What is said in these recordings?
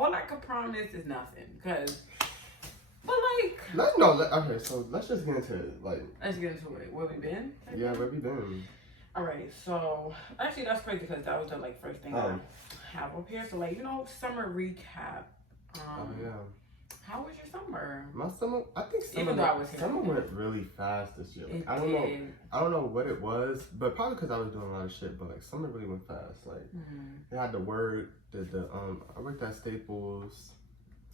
all I could promise is nothing. Cause, but like, okay. So let's just get into it. Like, let's get into it. Where we been? Yeah, where we been? All right. So actually, that's crazy because that was the like first thing I have up here. So like, summer recap. Oh yeah. How was your summer? My summer, I think summer went really fast this year. Like, I don't know what it was, but probably because I was doing a lot of shit. But like summer really went fast. Like I had to work. I worked at Staples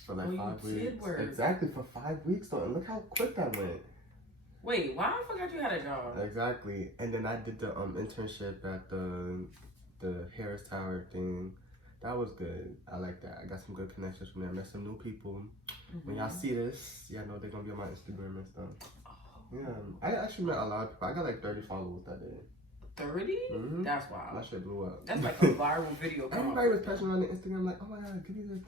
for like 5 weeks. Did work. Exactly, for 5 weeks though. And look how quick that went. Wait, why I forgot you had a job? Exactly, and then I did the internship at the Harris Tower thing. That was good. I like that. I got some good connections from there. Met some new people. When y'all see this, y'all know they're gonna be on my Instagram and stuff. Oh. Yeah, I actually met a lot of people. I got like 30 followers that day. 30? Mm-hmm. That's wild. That shit blew up. That's like a viral video. Everybody was posting on the Instagram like, oh my god, give me this.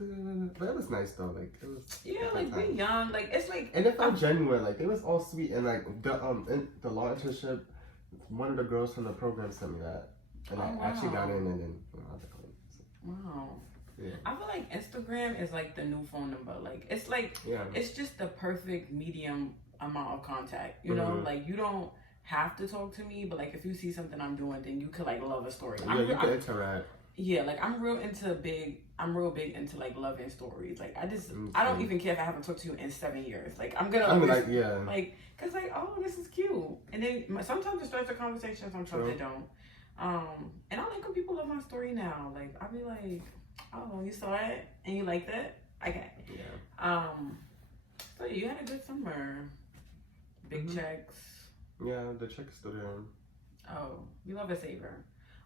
But it was nice though. Like it was. Yeah, like we young. Like it's like. And it felt genuine. Like it was all sweet and like in the law internship, one of the girls from the program sent me that, and I actually got in and then I was like, wow. Yeah. I feel like Instagram is like the new phone number. Like it's like it's just the perfect medium amount of contact. You know, like you don't have to talk to me, but like if you see something I'm doing, then you could like love a story. Yeah, you can interact. Yeah, like I'm real big into like loving stories. Like I don't even care if I haven't talked to you in 7 years. Like I'm gonna like cause like, oh, this is cute. And then sometimes it starts a conversation, sometimes they don't. And I like when people love my story now. Like I'll be like, oh, you saw it and you liked it? Okay. Yeah. So you had a good summer. Big checks. Yeah, the check is still there. Oh, you love a saver.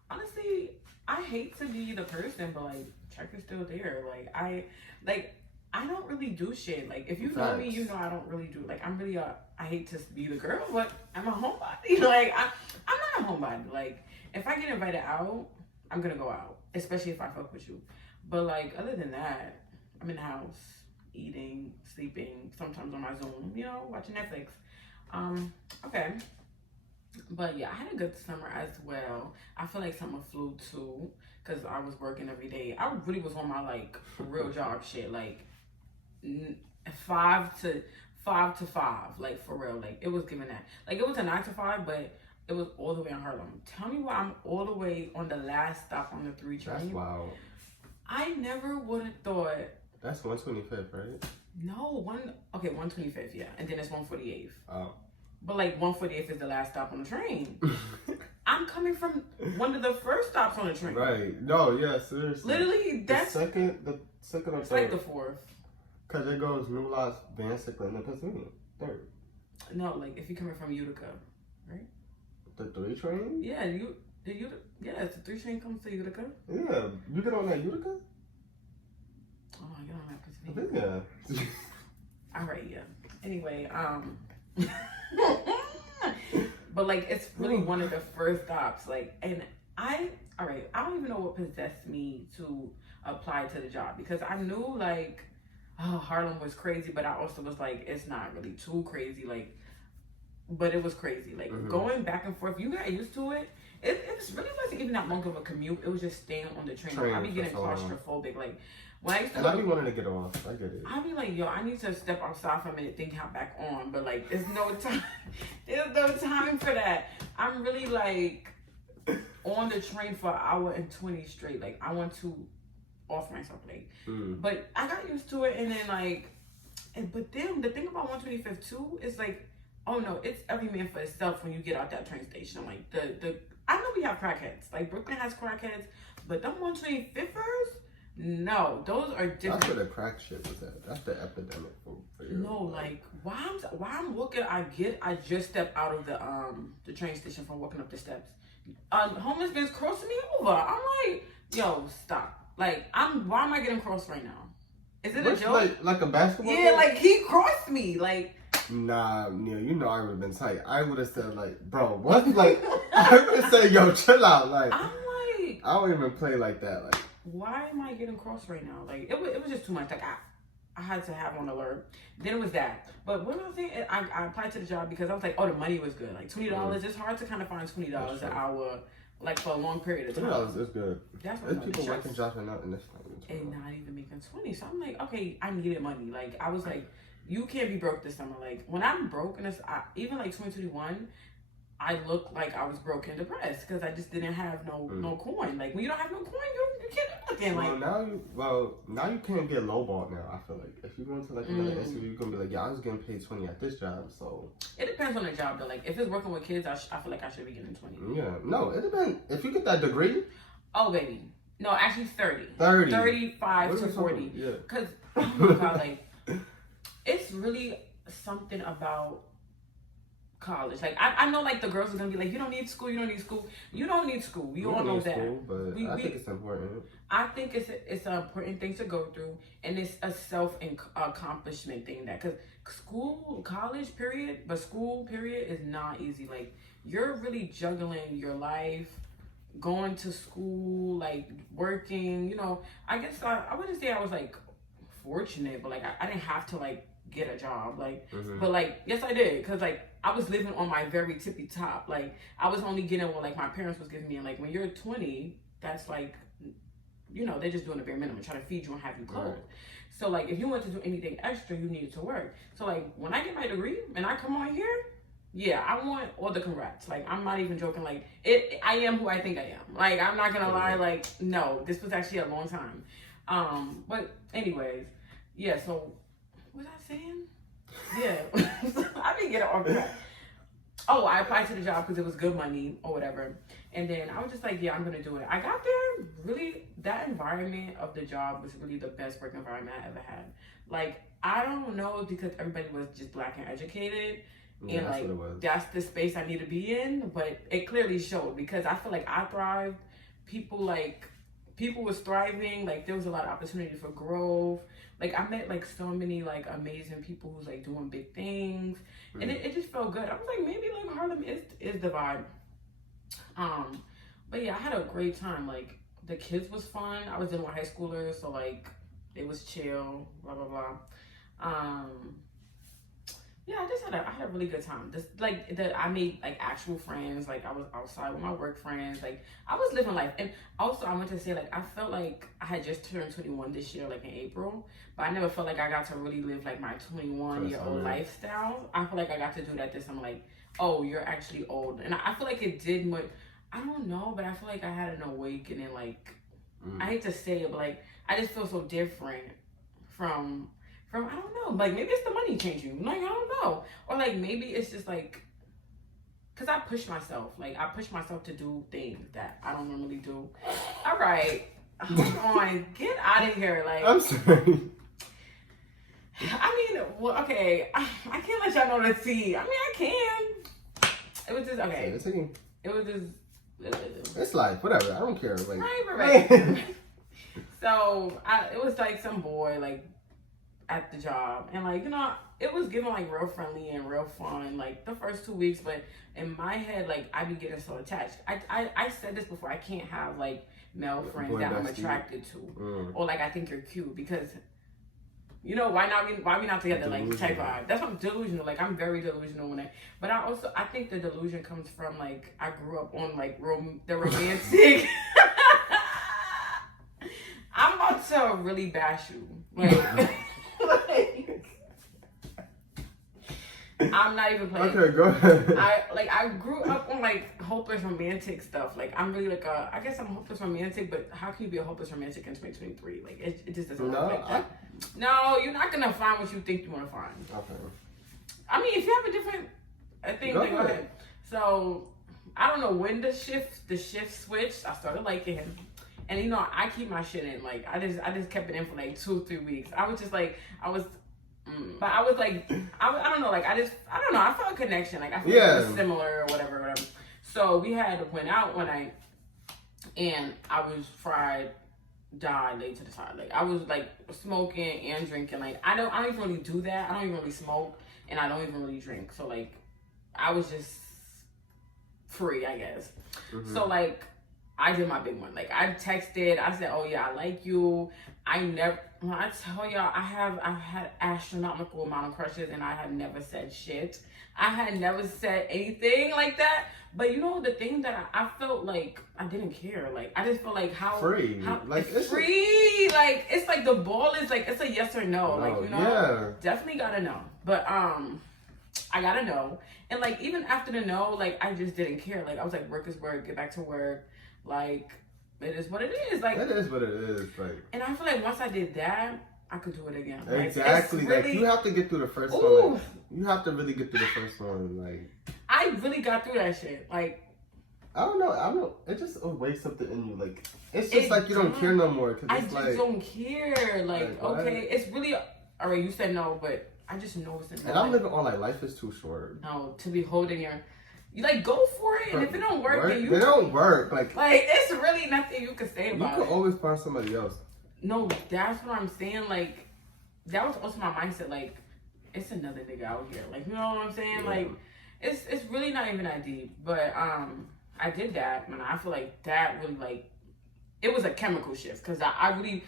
Honestly, I hate to be the person, but like check is still there. Like I don't really do shit. Like if you know me, you know I don't really do. Like I'm really I hate to be the girl, but I'm a homebody. Like I'm not a homebody. Like if I get invited out, I'm gonna go out, especially if I fuck with you. But like other than that, I'm in the house, eating, sleeping, sometimes on my Zoom, watching Netflix. Okay. But yeah, I had a good summer as well. I feel like summer flew too, because I was working every day. I really was on my like real job shit, like 5 to 5, like for real. Like it was given that. Like it was a 9 to 5, but it was all the way in Harlem. Tell me why I'm all the way on the last stop on the 3 train. That's wild. I never would have thought. That's 125th, right? No, 125th, yeah. And then it's 148th. Oh. But like 148th is the last stop on the train. I'm coming from one of the first stops on the train. Right. No, yeah, seriously. Literally, that's... The second or third. It's like the fourth. Because it goes New Lots, Van Sickler, and then Pennsylvania. Third. No, like if you're coming from Utica, right? The 3 train? Yeah, the 3 train comes to Utica. Yeah, you get on that Utica? Oh, I get on that Pennsylvania. Yeah. All right, yeah. Anyway, but like it's really one of the first stops. Like, and I don't even know what possessed me to apply to the job, because I knew like, oh, Harlem was crazy, but I also was like, it's not really too crazy. Like, but it was crazy. Like going back and forth, you got used to it. It really wasn't even that long of a commute. It was just staying on the train. I'd be getting claustrophobic. Like when I used to and I be wanting to get off. I get it. I'd be like, yo, I need to step outside for a minute, think hop back on. But like, there's no time. There's no time for that. I'm really like on the train for 1 hour and 20 straight. Like I want to off myself, like. But I got used to it, and then like, but then the thing about 125th too is like, oh no, it's every man for itself when you get out that train station. Like I know we have crackheads. Like Brooklyn has crackheads, but them 125ers, no, those are different. That's where the crack shit was at. That's the epidemic for you. No, like why I'm walking, I just stepped out of the train station from walking up the steps. Homeless man's crossing me over. I'm like, yo, stop. Like why am I getting crossed right now? Is it a joke? Like a basketball? Yeah, like he crossed me. Like nah, Neil, you know I would have been tight. I would have said like, bro, what? Like I would have said, yo, chill out. Like I'm like, I don't even play like that. Like why am I getting crossed right now? Like it was just too much. Like I had to have on alert. Then it was that. But what I was saying, I applied to the job because I was like, oh, the money was good. Like $20. It's hard to kind of find $20 an hour, like for a long period of time. $20 is good. That's what there's people working jobs right now, and that's and not even making 20. So I'm like, okay, I needed money. Like, I was like, you can't be broke this summer. Like, when I'm broke, and even like 2021, I looked like I was broke and depressed because I just didn't have no coin. Like, when you don't have no coin, you can't do nothing. Now you can't get lowballed now. I feel like if you go into like another interview, you're gonna be like, yeah, I was getting paid 20 at this job. So it depends on the job though. Like, if it's working with kids, I feel like I should be getting 20. Yeah, no, it depends. If you get that degree. Oh baby, no, actually 30. 35 to 40. Yeah. Cause oh my God, like it's really something about college. Like I know like the girls are gonna be like, you don't need school. You don't need school. You all know that. School, but I think it's important. I think it's an important thing to go through, and it's a self accomplishment thing that because college period is not easy. Like you're really juggling your life, going to school, like working. You know, I guess I wouldn't say I was like fortunate, but like I didn't have to like get a job, like but like yes I did, because like I was living on my very tippy top. Like I was only getting what like my parents was giving me, and like when you're 20, that's like, you know, they're just doing the bare minimum, trying to feed you and have you clothed. Right. So like if you want to do anything extra, you needed to work. So like when I get my degree and I come on here, yeah, I want all the congrats. Like I'm not even joking. Like I am who I think I am. Like I'm not gonna lie. Like no, this was actually a long time. But anyways, yeah. So what was I saying? Yeah, I didn't get it off track. Oh, I applied to the job because it was good money or whatever. And then I was just like, yeah, I'm going to do it. I got there, really, that environment of the job was really the best work environment I ever had. Like, I don't know, because everybody was just Black and educated. Yeah, and like, that's the space I need to be in. But it clearly showed, because I feel like I thrived. People was thriving. Like, there was a lot of opportunity for growth. Like, I met like so many like amazing people who's like doing big things. And it just felt good. I was like, maybe like Harlem is the vibe. But yeah, I had a great time. Like the kids was fun. I was dealing with high schoolers, so like it was chill, blah blah blah. Yeah, I had a really good time. I made like actual friends. Like I was outside with my work friends. Like I was living life. And also I want to say, like, I felt like I had just turned 21 this year, like in April, but I never felt like I got to really live like my 21-year-old lifestyle. I feel like I got to do that this summer. Like, oh, you're actually old. And I feel like it did what, I don't know, but I feel like I had an awakening. Like, I hate to say it, but like I just feel so different from I don't know, like maybe it's the money changing, like I don't know, or like maybe it's just like, cause I push myself to do things that I don't normally do. All right, hold on, get out of here, like I'm sorry. I mean, well, okay, I can't let y'all know the tea. I mean, I can. It was just okay. It was just. It's life, whatever. I don't care. Like, right. So it was like some boy like at the job, and like, you know, it was given like real friendly and real fun like the first 2 weeks, but in my head, like I be getting so attached. I said this before, I can't have like male friends that I'm attracted to, or like I think you're cute, because you know, why we not together, like type vibe. That's what I'm delusional. Like I'm very delusional but I think the delusion comes from like I grew up on like the romantic. I'm about to really bash you. Like, I'm not even playing. Okay, go ahead. I grew up on like hopeless romantic stuff. Like I'm really like I guess I'm hopeless romantic, but how can you be a hopeless romantic in 2023? Like it just doesn't work like that. No, you're not gonna find what you think you want to find. Okay. I mean, if you have a different thing, then go ahead. So I don't know when the shift switched. I started liking him. And you know, I keep my shit in. Like I just kept it in for like 2-3 weeks. I was just like, but I was like, I don't know. Like I don't know. I felt a connection. Like I felt like it was similar or whatever. So we went out one night, and I was died laid to the side. Like I was like smoking and drinking. Like I don't even really do that. I don't even really smoke, and I don't even really drink. So, like, I was just free, I guess. So, like, I did my big one. Like, I texted, I said, oh yeah, I like you. When I tell y'all, I've had astronomical amount of crushes and I have never said shit. I had never said anything like that. But you know, the thing that I felt like I didn't care. Like, I just felt like free. Like, it's free. Like, it's like the ball is like, it's a yes or no. Like, you know, yeah. Definitely gotta know. But, I gotta know. And like, even after the no, like, I just didn't care. Like, I was like, work is work, get back to work. Like, it is what it is. Like, it is what it is. Like, and I feel like once I did that, I could do it again. Exactly. Like, you have to get through the first one. Like, you have to really get through the first one. Like, I really got through that shit. Like, I don't know. It just wakes something in you. Like, it's just like you don't care no more. Cause I it's just don't care. Like okay, it's really all right. You said no, but I just know it's in. And I'm living on like life is too short. No, to be holding your. You like go for it, and if it don't work, then they don't work. Like it's really nothing you can say about it. You can always find somebody else. No, that's what I'm saying. Like that was also my mindset. Like it's another nigga out here. Like you know what I'm saying? Yeah. Like it's really not even that deep. But I did that, and I feel like that really like it was a chemical shift because I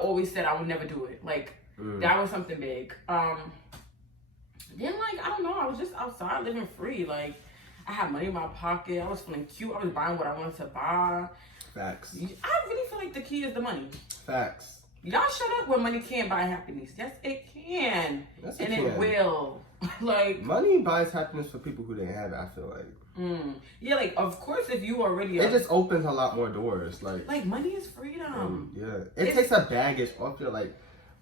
always said I would never do it. Like that was something big. Then like I don't know, I was just outside living free. Like I had money in my pocket. I was feeling cute. I was buying what I wanted to buy. Facts. I really feel like the key is the money. Facts. Y'all shut up when money can't buy happiness. Yes, it can. Yes, it will. Like money buys happiness for people who didn't have it, I feel like. Yeah, like of course if you already it just opens a lot more doors. Like money is freedom. Yeah. It takes a baggage off your back.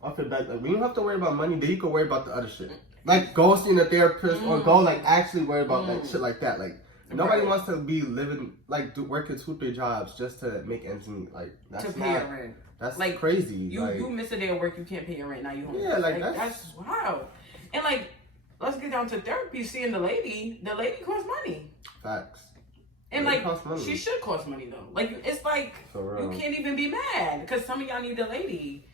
Like when you don't have to worry about money, then you can worry about the other shit. Like go see a therapist or go like actually worry about like shit like that. Like nobody wants to be living like working 2-3 jobs just to make ends meet. Like that's to pay your rent. That's like crazy. You miss a day of work, you can't pay your rent. Now you home. Yeah, like that's wild. And like let's get down to therapy. Seeing the lady costs money. Facts. And like she should cost money though. Like it's like you can't even be mad because some of y'all need the lady,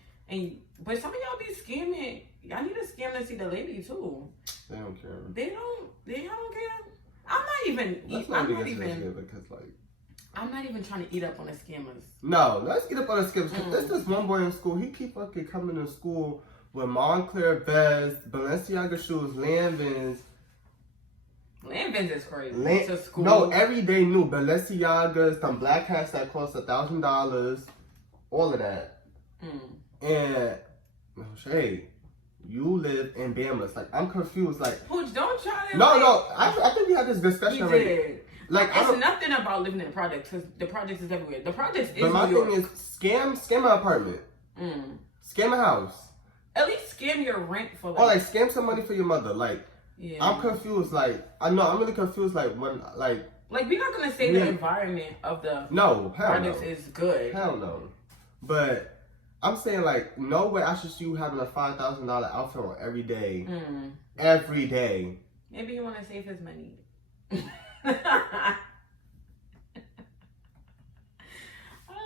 but some of y'all be scamming. Y'all need to scam to see the lady too. They don't care. They don't care. I'm not even trying to eat up on the scammers. No, let's eat up on the scammers. There's this one boy in school. He keep fucking coming to school with Moncler vests, Balenciaga shoes, Lanvins. Lanvins is crazy. To school. No, everyday new Balenciagas, some black hats that cost $1,000, all of that. And hey, you live in Bama. Like I'm confused. Like Pooch, don't try to. No. I think we had this discussion. We did. Like it's nothing about living in the projects because the projects is everywhere. The projects is. But my thing is scam an apartment. Scam a house. At least scam your rent for. Or like scam some money for your mother. Like I'm confused. Like I'm really confused. Like when like we're not gonna say the environment of the projects is good. Hell no. But I'm saying like no way I should see you having a $5,000 outfit on every day. Every day. Maybe you want to save his money.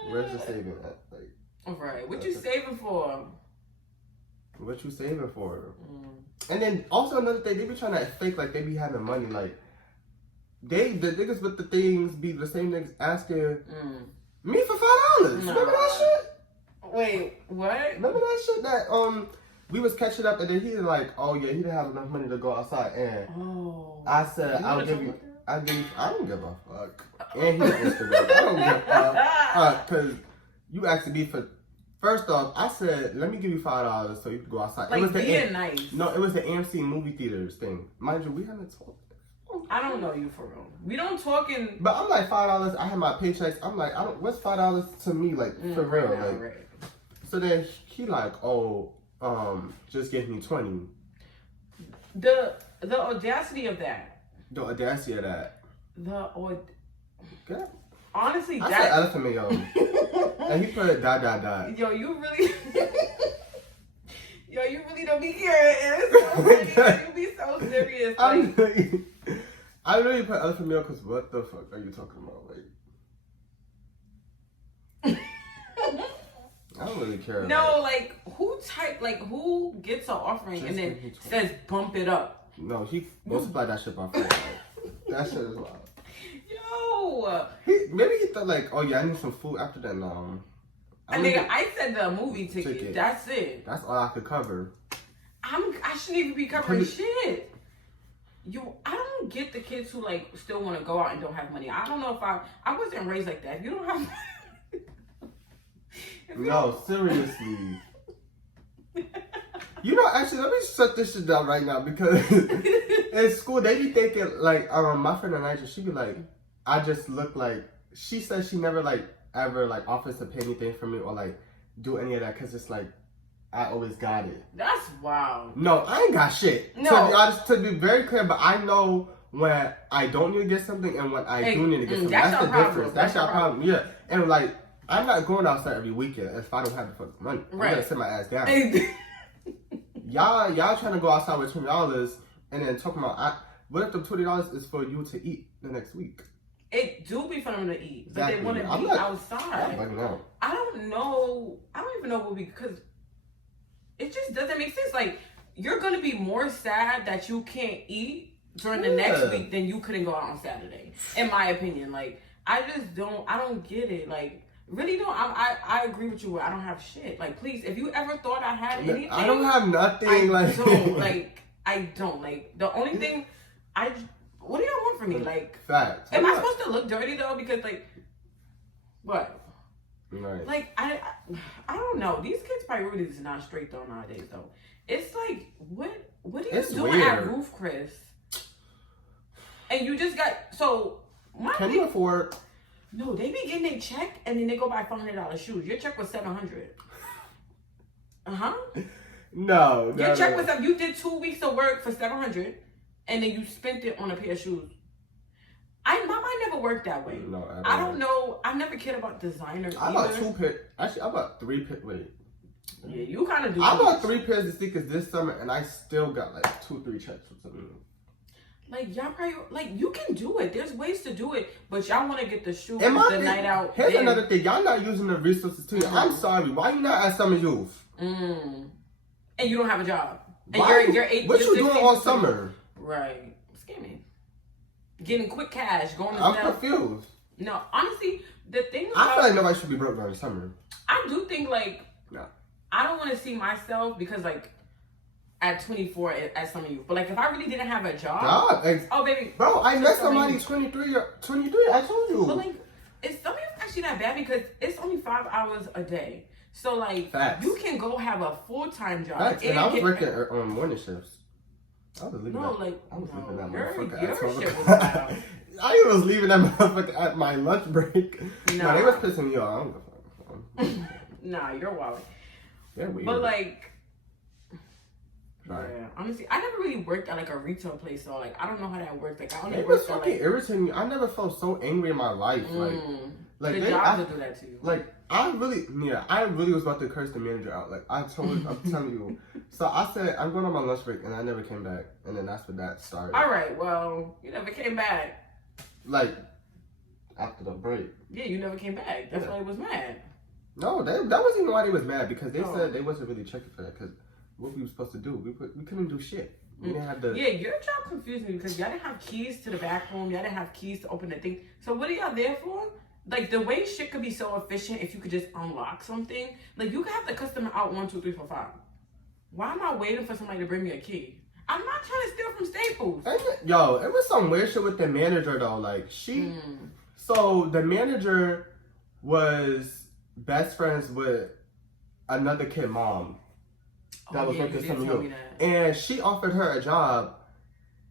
Where's the saving at? Like, right. What you saving for? What you saving for? And then also another thing, they be trying to fake like they be having money. Like the niggas with the things be the same niggas asking me for $5. No. Remember that shit? Wait, what? Remember that shit that we was catching up and then he like, oh yeah, he didn't have enough money to go outside and I said I don't give a fuck. And he Instagram. I don't give a fuck. Cause you asked me for first off, I said, let me give you $5 so you can go outside. Like it was being nice. No, it was the AMC movie theaters thing. Mind you, we haven't talked. I don't know you for real. We don't talk in. But I'm like $5. I have my paychecks. I'm like, what's $5 to me? Like for real. Like. So then he like, oh, just give me 20. The audacity of that. The audacity of that. Honestly, I said elephant man, yo. And he put dot. Yo, you really don't be caring. It's so funny. You be so serious. I really put elephant meal because what the fuck are you talking about? Like, I don't really care. No, like who gets an offering and then says bump it up? No, he multiplied that shit by 4. That shit is wild. Yo, no. Maybe he thought like, oh yeah, I need some food after that. No. I said the movie ticket. That's it. That's all I could cover. I shouldn't even be covering shit. I don't get the kids who like still want to go out and don't have money. I don't know if I wasn't raised like that. If you don't have no, seriously. You know, actually, let me shut this shit down right now because in school they be thinking like, my friend Elijah, she be like, I just look like. She says she never like ever like offers to pay anything for me or like do any of that because it's like I always got it. That's wild. No, I ain't got shit. No. To be very clear, but I know when I don't need to get something and when I do need to get something. That's the difference. That's your problem. Yeah, and like. I'm not going outside every weekend if I don't have the fucking money. Right. I'm gonna sit my ass down. y'all trying to go outside with $20 and then talking about what if the $20 is for you to eat the next week? It do be for them to eat, but they want to be outside. I don't know. I don't even know what because it just doesn't make sense. Like you're gonna be more sad that you can't eat during the next week than you couldn't go out on Saturday. In my opinion, like I don't get it. Like. Really don't. I agree with you. I don't have shit. Like, please, if you ever thought I had anything, I don't have nothing. I don't. Like, the only thing what do y'all want from me? Like, facts. Am I supposed to look dirty though? Because like, what? Right. Like, I don't know. These kids' priorities is not straight though nowadays though. It's like, what are you doing at Roof Chris? And you just got Can you afford? No, they be getting their check and then they go buy $500 shoes. Your check was $700. No. Your check was you did 2 weeks of work for $700 and then you spent it on a pair of shoes. My mind never worked that way. No, I don't know. I never cared about designers. I bought 2 pairs. Actually, I bought 3 pairs. Wait. Yeah, you kind of do. I bought 3 pairs of sneakers this summer and I still got like 2-3 checks for something. Like y'all probably you can do it. There's ways to do it, but y'all want to get the shoes the night out. Here's another thing: y'all not using the resources to you. I'm sorry. Why you not at Summer Youth? And you don't have a job. And you're 8. What you doing all summer? Right, scamming, getting quick cash, going to. I'm confused. No, honestly, the thing. I feel like nobody should be broke during summer. I do think I don't want to see myself because at 24 at Summer Youth. But like if I really didn't have a job. Oh baby. Bro, I met somebody 23 or 23, I told you. But like it's Summer Youth actually not bad because it's only 5 hours a day. So like you can go have a full-time job. Facts. And I was working on morning shifts. I was leaving leaving that motherfucker your shit was wild. I was leaving that motherfucker at my lunch break. No, they was pissing me off. I don't give a fuck. Nah, you're wild. They're weird. But like right. Yeah, honestly, I never really worked at like a retail place, so like I don't know how that worked. Like I only it was fucking irritating. I never felt so angry in my life. Like the jobs will do that to you. Like I really was about to curse the manager out. Like I'm telling you. So I said I'm going on my lunch break, and I never came back, and then that's when that started. All right, well you never came back. Like after the break. Yeah, you never came back. That's why he was mad. No, that wasn't even why they was mad because they said they wasn't really checking for that because. What we were supposed to do? We couldn't do shit. We didn't have the. Yeah, your job confused me because y'all didn't have keys to the back room. Y'all didn't have keys to open the thing. So what are y'all there for? Like the way shit could be so efficient if you could just unlock something. Like you could have the customer out 1, 2, 3, 4, 5. Why am I waiting for somebody to bring me a key? I'm not trying to steal from Staples. Yo, it was some weird shit with the manager though. Like so the manager was best friends with another kid mom. That was working Summer Youth. And she offered her a job,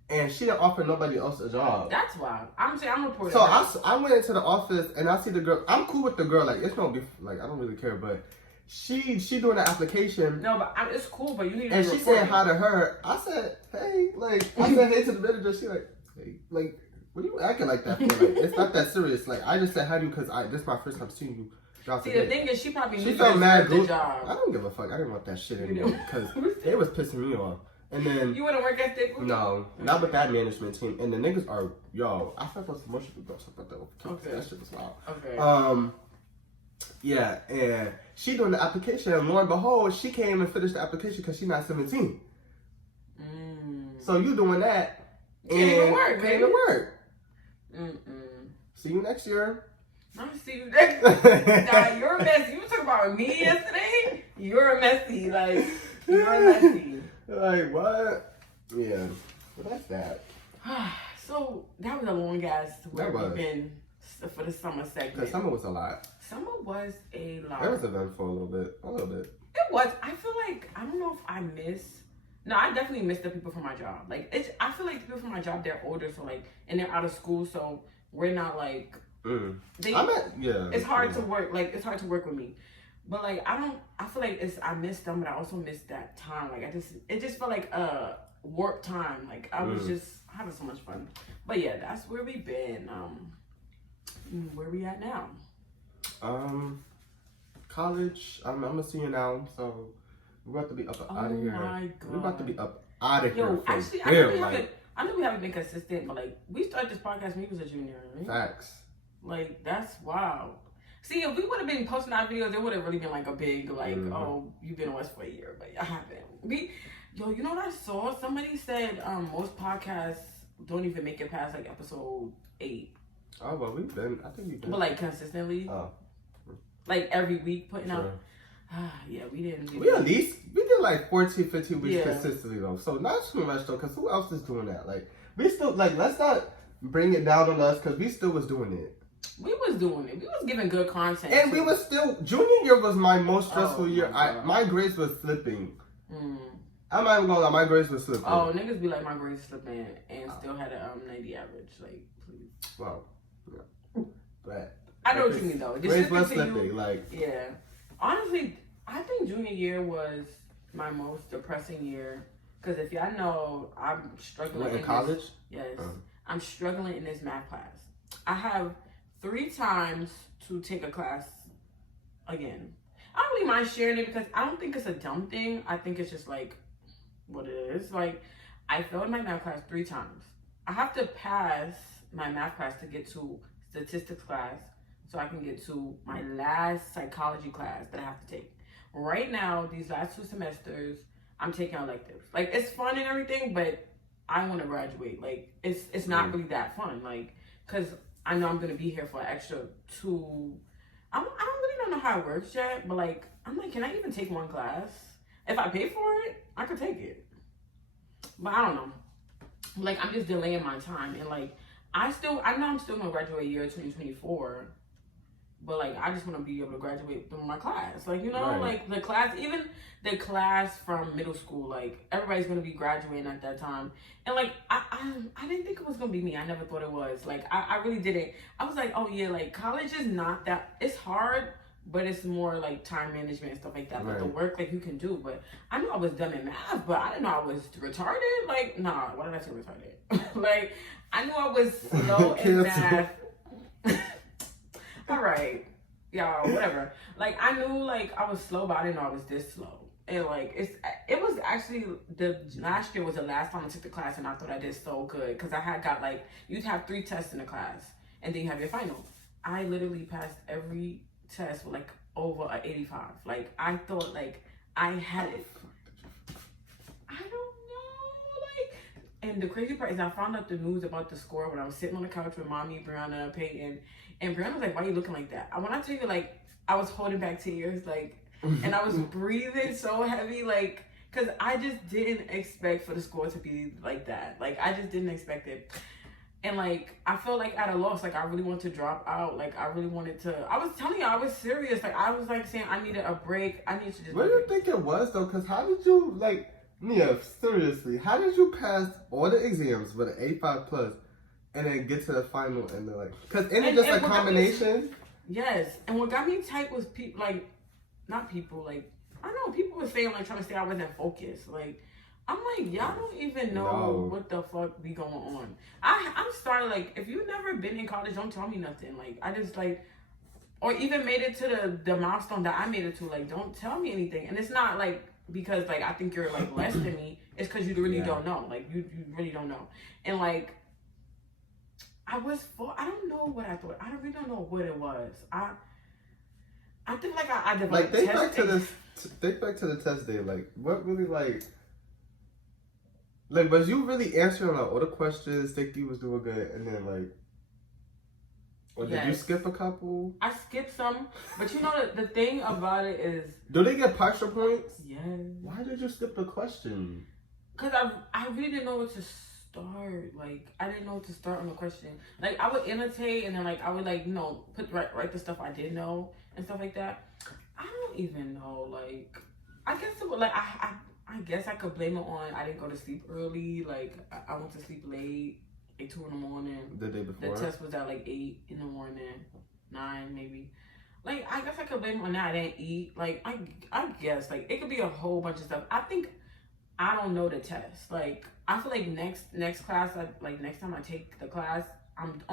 and she didn't offer nobody else a job. That's wild. I'm reporting. So I went into the office, and I see the girl. I'm cool with the girl. Like, it's no beef. Like, I don't really care, but she doing the application. No, but it's cool, but you need to And she said hi to her. I said, hey. Like, I said hey to the manager. She like, hey. Like, what are you acting like that for? Like, it's not that serious. Like, I just said hi to you because this is my first time seeing you. See, the thing is, she probably knew felt mad. The job. I don't give a fuck. I didn't want that shit anymore because it was pissing me off. And then you want to work at Staples? No, not with that management team. And the niggas are I felt those promotion people about that. Okay, that shit was wild. Okay. Yeah, and she doing the application, and lo and behold, she came and finished the application because she's not 17. So you doing that? Can't even work. Can't even work. See you next year. I'll see you next year. Nah, you're messy. You were talking about me yesterday? You're messy. Like, you're messy. Like, what? Yeah. Well, that's that. So, that was a long ass where we've been for the summer segment. Because summer was a lot. Summer was a lot. It was eventful a little bit. It was. I feel like, I don't know if I miss. No, I definitely miss the people from my job. Like, I feel like the people from my job, they're older, so like, and they're out of school, so we're not like. It's hard to work. Like, it's hard to work with me. But like, I feel like I miss them, but I also miss that time. Like, it just felt like warp time. Like, I was just having so much fun. But yeah, that's where we've been. Where we at now? College. I'm a senior now, so we're about to be up out of here. Oh my God. We're about to be up out of here. Yo, actually, I know we haven't been consistent, but like, we started this podcast when he was a junior, right? Facts. Like, that's wild. See, if we would have been posting our videos, it would have really been like a big, like, oh, you've been with us for a year, but I haven't. You know what I saw? Somebody said most podcasts don't even make it past like episode 8. Oh, well, I think we've been. But like consistently. Oh. Like every week putting out. Yeah, we didn't. We did like 14, 15 weeks consistently though. So not too much though, because who else is doing that? Like, we still, like, let's not bring it down on us, because we still was doing it. We was doing it. We was giving good content. And we was still, junior year was my most stressful year. My grades was slipping. I'm not even gonna lie, my grades was slipping. Oh, niggas be like, my grades slipping and still had a 90 average. Like, please. Wow. Yeah. But I know what you mean though. Grades was slipping, like. Yeah. Honestly, I think junior year was my most depressing year. Because if y'all know, I'm struggling in college? Yes. I'm struggling in this math class. I have 3 times to take a class again. I don't really mind sharing it because I don't think it's a dumb thing. I think it's just like what it is. Like, I failed my math class 3 times. I have to pass my math class to get to statistics class so I can get to my last psychology class that I have to take. Right now, these last 2 semesters, I'm taking electives. Like, it's fun and everything, but I want to graduate. Like, it's not really that fun. Like, because I know I'm going to be here for an extra 2. I don't really know how it works yet, but like, I'm like, can I even take 1 class? If I pay for it, I could take it. But I don't know. Like, I'm just delaying my time. And like, I know I'm still going to graduate year 2024. But like, I just want to be able to graduate from my class. Like, you know, like the class, even the class from middle school, like everybody's going to be graduating at that time. And like, I didn't think it was going to be me. I never thought it was. Like, I really didn't. I was like, oh yeah, like college is not that, it's hard, but it's more like time management and stuff like that. Like the work, like you can do. But I knew I was dumb in math, but I didn't know I was retarded. Like, nah, why did I say retarded? Like, I knew I was slow in math. All right, y'all, whatever. Like, I knew like I was slow, but I didn't know I was this slow. And like, it was actually the last year was the last time I took the class, and I thought I did so good because I had got like, you'd have 3 tests in the class, and then you have your final. I literally passed every test with like over an 85. Like, I thought like I had it. I don't know, like. And the crazy part is I found out the news about the score when I was sitting on the couch with mommy, Brianna, Peyton. And Brianna was like, why are you looking like that? When I tell you, like, I was holding back tears, like, and I was breathing so heavy, like, because I just didn't expect for the score to be like that. Like, I just didn't expect it. And, like, I felt like at a loss. Like, I really wanted to drop out. Like, I really wanted to. I was telling you, I was serious. Like, I was, like, saying I needed a break. I need to just. What do you think it was, though? Because how did you, like, Nia, seriously, how did you pass all the exams with an 85 plus? And then get to the final and they're like, because isn't it just a combination? Yes. And what got me tight was people, like, not people, like, I know people were saying, like, trying to say I wasn't focused. Like, I'm like, y'all don't even know what the fuck be going on. I'm starting, like, if you've never been in college, don't tell me nothing. Like, I just, like, or even made it to the milestone that I made it to, like, don't tell me anything. And it's not, like, because, like, I think you're, like, less than me. It's because you really don't know. Like, you really don't know. And, like, I don't know what I thought. I really don't know what it was. I think like I developed. Like think back to the test day. Like what really like was you really answering like all the questions? Think you was doing good, and then like Or did you skip a couple? I skipped some, but you know the thing about it is... Do they get partial points? Yes. Why did you skip the question? Because I really didn't know what to start. Like, I didn't know what to start on the question. Like, I would annotate and then, like, I would, like, you know, write the stuff I did know and stuff like that. I don't even know. Like, I guess it would, like, I guess I could blame it on I didn't go to sleep early. Like, I went to sleep late. Like 2 in the morning. The day before? The test was at like 8 in the morning. 9 maybe. Like, I guess I could blame it on that. I didn't eat. Like, I guess. Like, it could be a whole bunch of stuff. I think I don't know the test. Like, I feel like next class, next time I take the class, I'm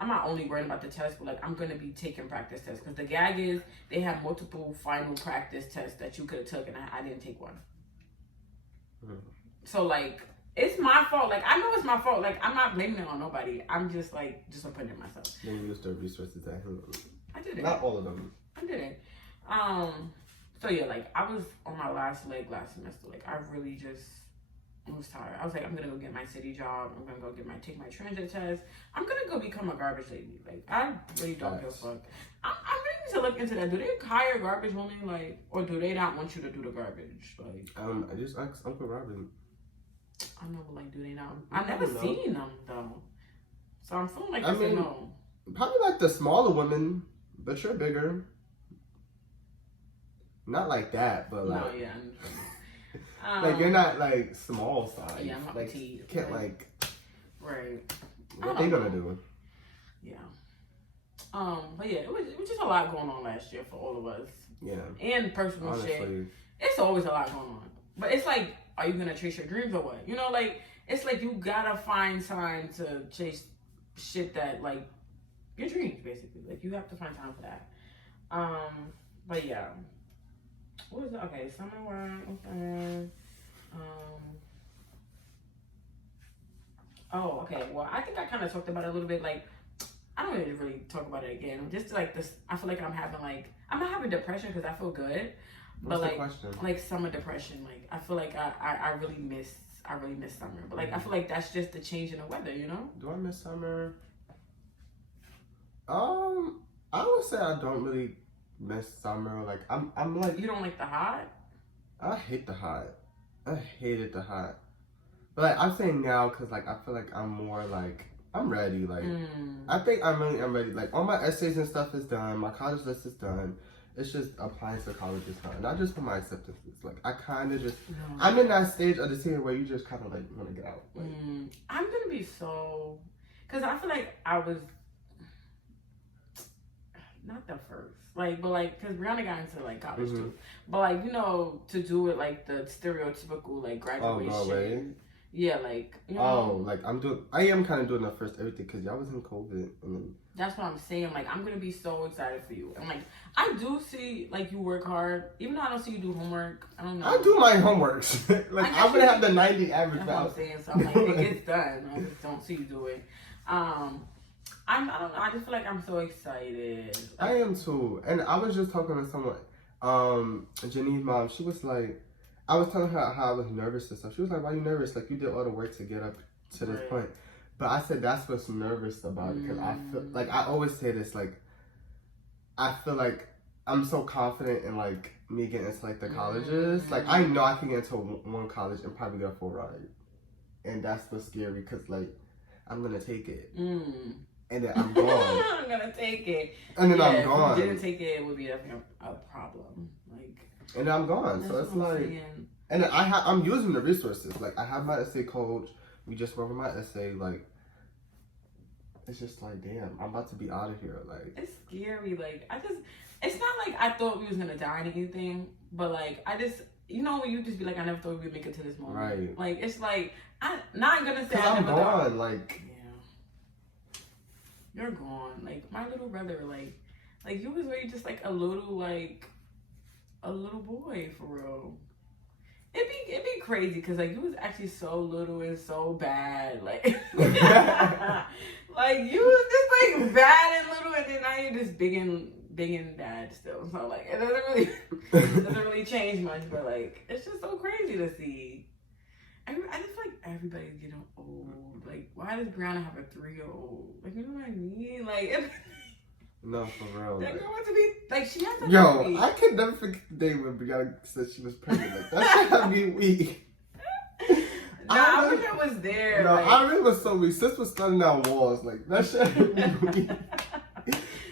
not only worried about the test, but like I'm gonna be taking practice tests. Because the gag is they have multiple final practice tests that you could have took, and I didn't take one. So like, it's my fault. Like, I know it's my fault. Like, I'm not blaming it on nobody. I'm just putting it myself. Then you used the resources at home. I did it. Not all of them. I did it. So yeah, like, I was on my last leg last semester. Like, I really just was tired. I was like, I'm gonna go get my city job. I'm gonna go take my transit test. I'm gonna go become a garbage lady. Like, I really don't give a fuck. I really need to look into that. Do they hire garbage women, like, or do they not want you to do the garbage? Like, I just asked Uncle Robin. I know, but like, do they not? I've never seen them though, so I'm feeling like I mean, no. Probably like the smaller women, but you're bigger. Not like that, but like. No, yeah. Like you're not like small size. Yeah, I'm not like petite. You can't like. Right. What they gonna do? Yeah. But yeah, it was just a lot going on last year for all of us. Yeah. And personal shit. It's always a lot going on, but it's like, are you gonna chase your dreams or what? You know, like, it's like you gotta find time to chase shit that, like, your dreams, basically. Like, you have to find time for that. But yeah. What is it? Okay, summer work. Oh, okay. Well, I think I kind of talked about it a little bit. Like, I don't really talk about it again. Just like this, I feel like I'm not having depression because I feel good. But like summer depression, like I feel like I really miss summer. But like I feel like that's just the change in the weather, you know? Do I miss summer? I would say I don't really miss summer. Like I'm like, you don't like the hot? I hate the hot. I hated the hot. But like I'm saying now because like I feel like I'm more like I'm ready. Like I think I'm ready. Like all my essays and stuff is done. My college list is done. It's just applying to college is fine. Not just for my acceptances. Like, I kind of just... I'm in that stage of the season where you just kind of, like, want to get out. Like, I'm going to be so... Because I feel like I was... Not the first. Like, but, like, because Brianna got into, like, college, too. But, like, you know, to do it, like, the stereotypical, like, graduation... Oh, no way. Yeah, like, you know... Oh, like, I am kind of doing the first everything because y'all was in COVID. And that's what I'm saying. Like, I'm going to be so excited for you. And, like, I do see, like, you work hard. Even though I don't see you do homework. I don't know. I do my homeworks. Like, I'm going to have the 90 average. That's what I'm saying. So, I'm like, it gets done. I just don't see you do it. I don't know. I just feel like I'm so excited. I am, too. And I was just talking to someone. Janine's mom, she was like, I was telling her how I was nervous and stuff. She was like, why are you nervous? Like, you did all the work to get up to this point. But I said, that's what's nervous about it. Because I feel, like, I always say this, like, I feel like I'm so confident in, like, me getting into, like, the colleges. Like, I know I can get into one college and probably get a full ride. And that's what's scary because, like, I'm going to take it. And then I'm gone. I'm going to take it. And then I'm gone. If you didn't take it, it would be a problem. Like, and then I'm gone. So it's like, and then I'm using the resources. Like, I have my essay coach. We just wrote my essay. Like, it's just like, damn, I'm about to be out of here. Like, it's scary. Like, it's not like I thought we was gonna die or anything, but like, you know, when you just be like, I never thought we would make it to this moment. Right. Like, it's like, I'm not gonna say I'm never gone. thought. Like, yeah, you're gone. Like, my little brother, like you was really just like a little boy for real. It'd be crazy because like you was actually so little and so bad, like like you was just like bad and little, and then now you're just big and bad still. So like it doesn't really change much, but like it's just so crazy to see. I just feel like everybody's getting old. Like, why does Brianna have a 3-year-old? Like, you know what I mean? Like, no, for real. That girl wants to be like she has a yo, baby. I can never forget the day when Brianna said she was pregnant. Like that shit had me weak. I wish I was there. No, like... I really was so weak. Sis was standing down walls. Like that shit had me weak.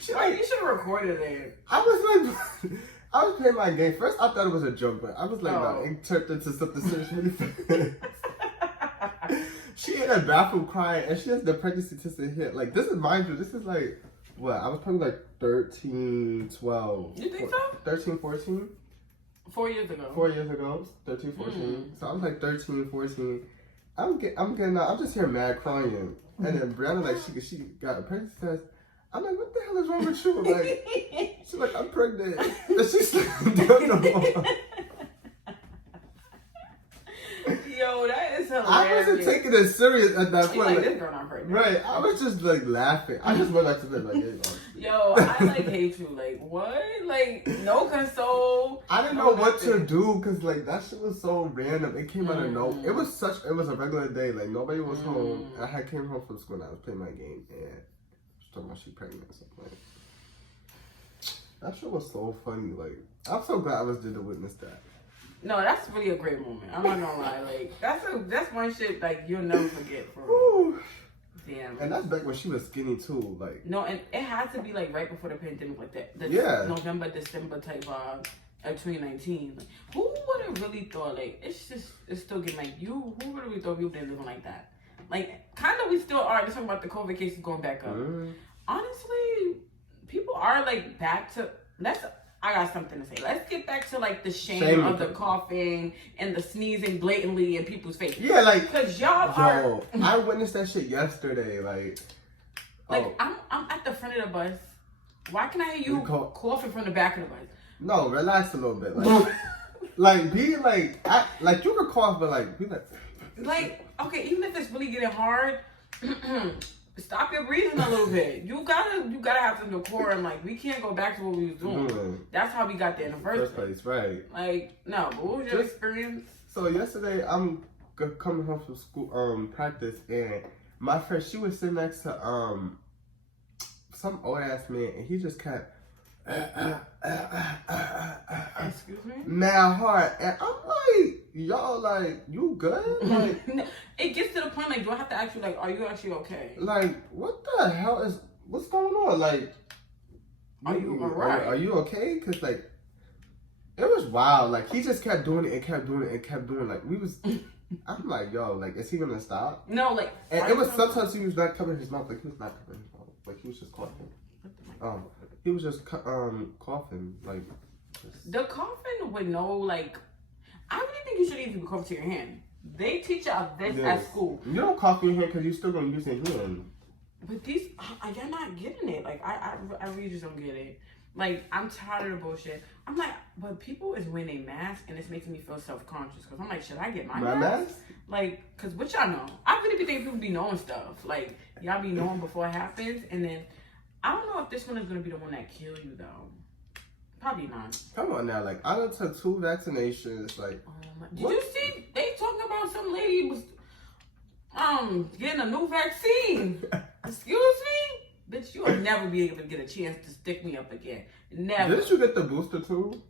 She like, you should have recorded it. I was like, I was playing my game. First, I thought it was a joke, but I was like, no, it turned into something serious really fast. She in a bathroom crying, and she has the pregnancy test hit. Like, this is, mind you, this is like, what? I was probably like 13, 12. You think so? 13, 14? 4 years ago. 4 years ago, 13, 14. So I was like 13, 14. I'm getting out. I'm just here mad crying. And then Brianna, like, she got a pregnancy test. I'm like, what the hell is wrong with you? Like, she's like, I'm pregnant. And she's like, down the wall. Yo, that is hilarious. I wasn't taking it serious at that point. Like, this girl not pregnant. Right, I was just like laughing. I just went back to bed like, hey, yo, I like hate you. Like, what? Like, no console. I didn't know what to do because like that shit was so random. It came out of nowhere. It was a regular day. Like nobody was home. I had came home from school and I was playing my game and she talking about she pregnant or something. Like, that shit was so funny. Like, I'm so glad I was there to witness that. No, that's really a great moment. I'm not gonna lie. Like, that's one shit like you'll never forget for real. Damn. And that's back when she was skinny too. Like, no, and it had to be like right before the pandemic, like that. November, December type vibe of 2019. Like, who would have really thought? Like, it's still getting like you. Who would have really thought we would been living like that? Like, kind of we still are. Just talking about the COVID cases going back up. Honestly, people are like back to I got something to say. Let's get back to like the shame of the coughing and the sneezing blatantly in people's face. Yeah, like because y'all are. I witnessed that shit yesterday. Like I'm at the front of the bus. Why can I hear you coughing from the back of the bus? No, relax a little bit. Like, like be like, like you could cough, but like be like okay, even if it's really getting hard. Stop your breathing a little bit. You gotta have some decorum. Like, we can't go back to what we was doing. That's how we got there in the first place. Right? Like, no. But what was your experience? So yesterday, I'm coming home from school, practice, and my friend, she was sitting next to some old ass man, and he just kept excuse me? Mad hard, and I'm like, y'all, like, you good? Like, it gets to the point, like, do I have to ask you, like, are you actually okay? Like, what's going on? Like, are you alright? Are you okay? Cause like, it was wild. Like, he just kept doing it and kept doing it and kept doing it. Like, I'm like, yo, like, is he gonna stop? No, like, and it was sometimes he was not covering his mouth. Like, he was not covering his mouth. Like, he was just coughing. He was just coughing. Like, the coughing with no, like, I really think you should even be coughing to your hand. They teach us this at school. You don't cough in your hand because you're still gonna use your hand. But these, you're not getting it. Like, I really just don't get it. Like, I'm tired of the bullshit. I'm like, but people is wearing a mask, and it's making me feel self-conscious. Because I'm like, should I get my mask? Like, because what y'all know? I really be thinking people be knowing stuff. Like, y'all be knowing before it happens. And then, I don't know if this one is going to be the one that kill you, though. Probably not. Come on now. Like, I done took 2 vaccinations. Like, did you see? They talking about some lady was getting a new vaccine. Excuse me? Bitch, you'll never be able to get a chance to stick me up again. Never. Didn't you get the booster too?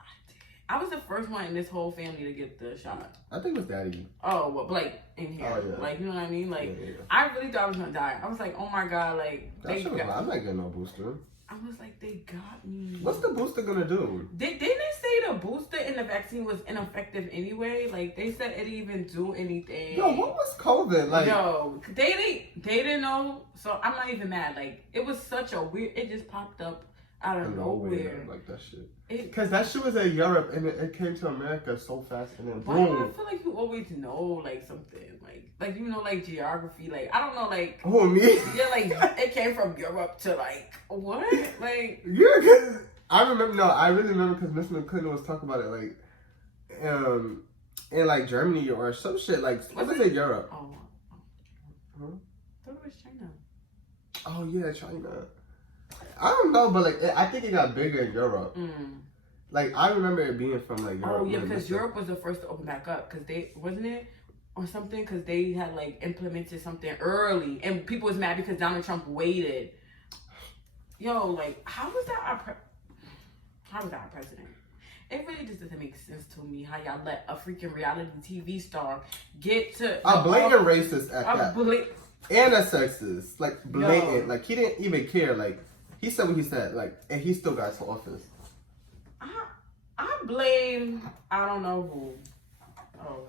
I did. I was the first one in this whole family to get the shot. I think it was Daddy. Oh, well, Blake in here. Oh, yeah. Like, you know what I mean? Like, yeah. I really thought I was gonna die. I was like, oh my god, like, I'm not getting no booster. I was like, they got me. What's the booster gonna do? Didn't they say the booster in the vaccine was ineffective anyway? Like, they said it didn't even do anything. Yo, what was COVID? Like, yo, they didn't know. So I'm not even mad. Like, it was such a weird. It just popped up out of nowhere. Like that shit. Because that shit was in Europe and it came to America so fast and then boom. Why do I feel like you always know like something? Like you know, like geography. Like, I don't know, like. Who, me? Yeah, like it came from Europe to like what? Like. Yeah, because I really remember because Miss McClinton was talking about it like, in like Germany or some shit like. What was it? Europe? Oh. Huh? I thought it was China. Oh yeah, China. I don't know, but like I think it got bigger in Europe. Like I remember it being from like Europe. Oh yeah, because Europe was the first to open back up because they wasn't it. or something because they had like implemented something early and people was mad because Donald Trump waited. Yo, like, how was that our president? It really just doesn't make sense to me how y'all let a freaking reality TV star get to a blatant racist at that, and a sexist, like blatant. Yo. Like he didn't even care. Like he said what he said. Like, and he still got to office. I blame I don't know who. Oh,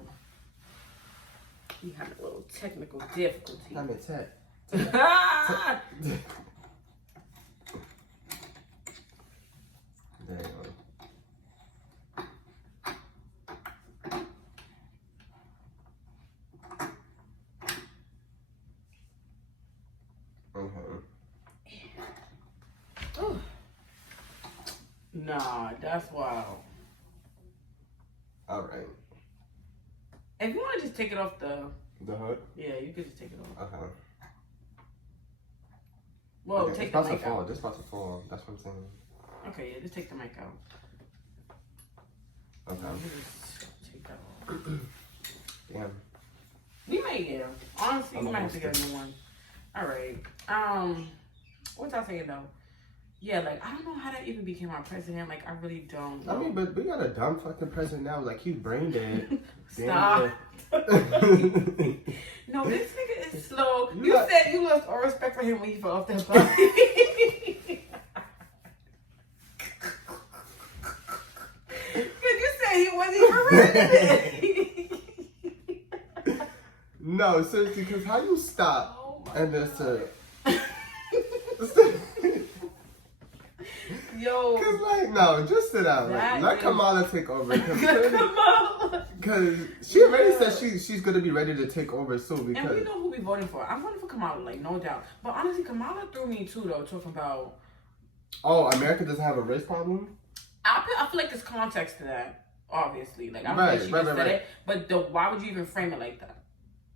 he had a little technical difficulty. I'm in tech. There you go. Nah, that's wild. All right. If you want to just take it off the hood? Yeah, you could just take it off. Okay. Well, okay, take the mic out. It's about to fall. That's what I'm saying. Okay, yeah, just take the mic out. Okay. Just take that off. Damn. You might, yeah. Honestly, you might have to get a new one. All right. What was I saying though? Yeah, like I don't know how that even became our president. Like I really don't know. I mean, but we got a dumb fucking president now. Like he's brain dead. Stop. No, this nigga is slow. You said you lost all respect for him when you fell off that bus. Cause you said he wasn't even ready. No, seriously, because how you stop and just Yo. Cause like, no, just sit down. Like, let Kamala take over. Because she already said she's gonna be ready to take over soon. Because and we know who we voting for. I'm voting for Kamala, like no doubt. But honestly, Kamala threw me too though, talking about. Oh, America doesn't have a race problem. I feel like there's context to that. Obviously, like I feel like she just said it. But why would you even frame it like that?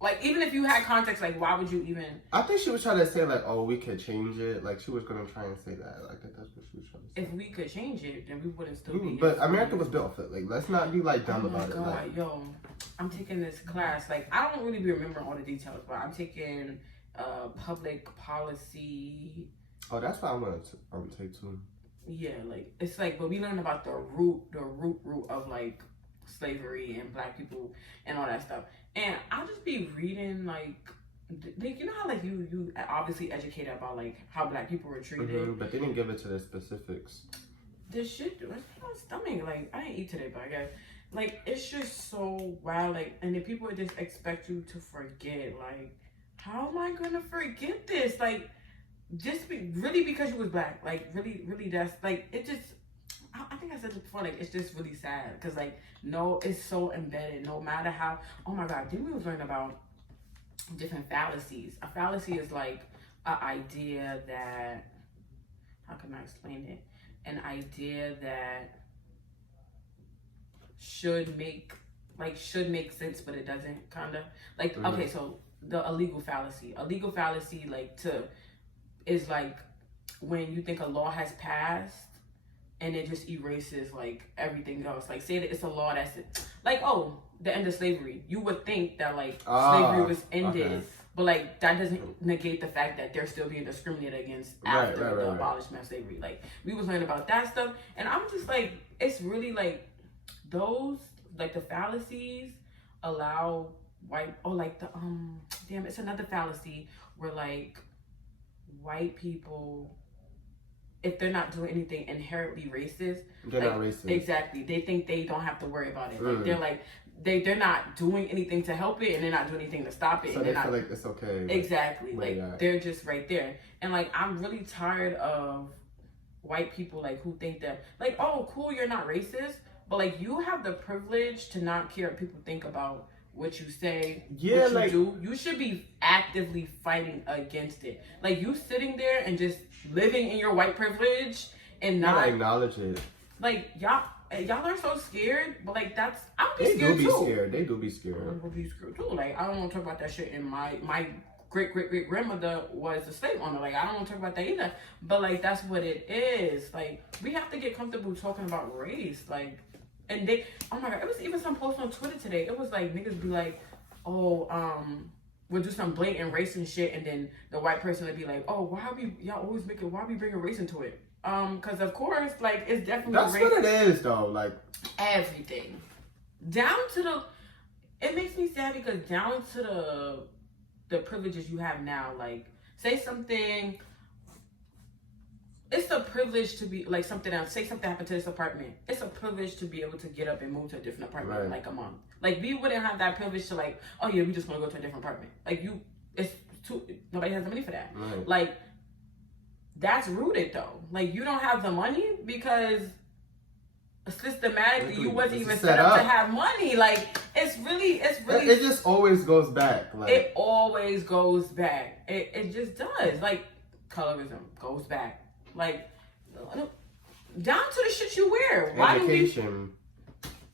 Like, even if you had context, like, why would you even... I think she was trying to say, like, oh, we could change it. Like, she was going to try and say that. Like, that's what she was trying to say. If we could change it, then we wouldn't still be... But America was built for it. Like, let's not be, like, dumb about it. Oh, my God. Like, yo, I'm taking this class. Like, I don't really be remembering all the details, but I'm taking public policy... Oh, that's what I'm going to take, too. Yeah, like, it's like... But we learn about the root of, like, slavery and black people and all that stuff. And I'll just be reading, like, you know how, like, you obviously educated about, like, how black people were treated. Mm-hmm, but they didn't give it to the specifics. This shit, it's my stomach. Like, I didn't eat today, but I guess, like, it's just so wild. Like, and then people just expect you to forget. Like, how am I going to forget this? Like, just really because you was black. Like, really, that's, like, it just... I think I said this before, like, it's just really sad. Because, like, no, it's so embedded. No matter how... Oh, my God. Then we was learning about different fallacies. A fallacy is, like, an idea that... How can I explain it? An idea that should make sense, but it doesn't, kind of. Like, mm-hmm. Okay, so the illegal fallacy. Illegal fallacy, like, is, like, when you think a law has passed, and it just erases, like, everything else. Like, say that it's a law that's... Like, oh, the end of slavery. You would think that, like, slavery was ended. Okay. But, like, that doesn't negate the fact that they're still being discriminated against after the abolishment of slavery. Like, we was learning about that stuff. And I'm just, like, it's really, like, those, like, the fallacies allow white... Oh, like, the, damn, it's another fallacy where, like, white people... If they're not doing anything inherently racist, they're not racist. Exactly. They think they don't have to worry about it. Like, they're like, they're not doing anything to help it, and they're not doing anything to stop it. So and they feel like it's okay. Exactly. Like, they're just right there. And, like, I'm really tired of white people, like, who think that, like, oh, cool, you're not racist, but, like, you have the privilege to not care what people think about what you say, what you do. You should be actively fighting against it. Like, you sitting there and just living in your white privilege and not acknowledge it. Like, y'all are so scared, but, like, that's... I would be scared, too. They do be scared. I would be scared, too. Like, I don't want to talk about that shit. And my great-great-great-grandmother was a slave owner. Like, I don't want to talk about that either. But, like, that's what it is. Like, we have to get comfortable talking about race. Like, and they... Oh, my God. It was even some post on Twitter today. It was, like, niggas be like, we'll do some blatant racing shit, and then the white person would be like, oh, why we bringing race into it? Because of course, like, it's definitely that's race. What it is, though. Like, everything down to the. It makes me sad because down to the privileges you have now, like, say something. It's a privilege to be like something else. Say something happened to this apartment. It's a privilege to be able to get up and move to a different apartment in like a month. Like, we wouldn't have that privilege to like, oh yeah, we just want to go to a different apartment. Like, nobody has the money for that. Right. Like, that's rooted though. Like, you don't have the money because systematically you wasn't even set up to have money. Like, it's really it just always goes back. Like, it always goes back. It just does. Like, colorism goes back. Like, down to the shit you wear.